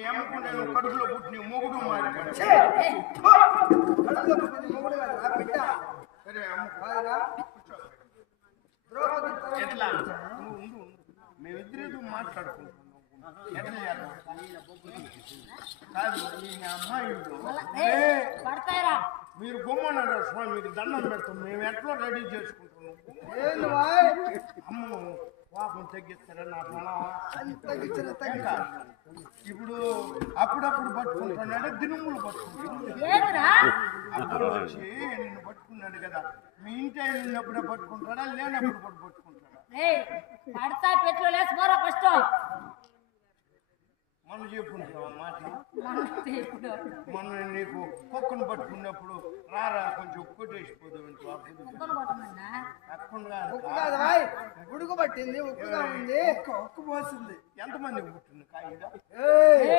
మీ అమ్మకు నేను కడుపులో పుట్టిన మొగుడు మాట్లాడు. సరే ఎట్లా మేమిద్దరు మాట్లాడుకుంటున్నాం. ఎట్లా చేద్దాం కాదు ఈ అమ్మాయిలు మీరు బొమ్మన్నారు స్వామి మీకు దండం పెడతాం. మేము ఎట్లా రెడీ చేసుకుంటున్నాం. అమ్మ పాపం తగ్గిస్తారా నా ఇప్పుడు అప్పుడప్పుడు పట్టుకుంటున్నాడు దినుములు పట్టుకుంటున్నాడు. అప్పుడు వచ్చి నిన్ను పట్టుకున్నాడు కదా మీ ఇంటి ఆయన ఉన్నప్పుడే పట్టుకుంటాడా లేనప్పుడు కూడా పట్టుకుంటాడా? మనం చెప్పుకుంటావా మాట? మనం నీకు కుక్కను పట్టుకున్నప్పుడు రారా కొంచెం కొట్టేసిపోదు ఉడుకు పట్టింది ఉక్కుగా ఉంది ఉక్కు పోసింది. ఎంతమంది పుట్టింది కాయ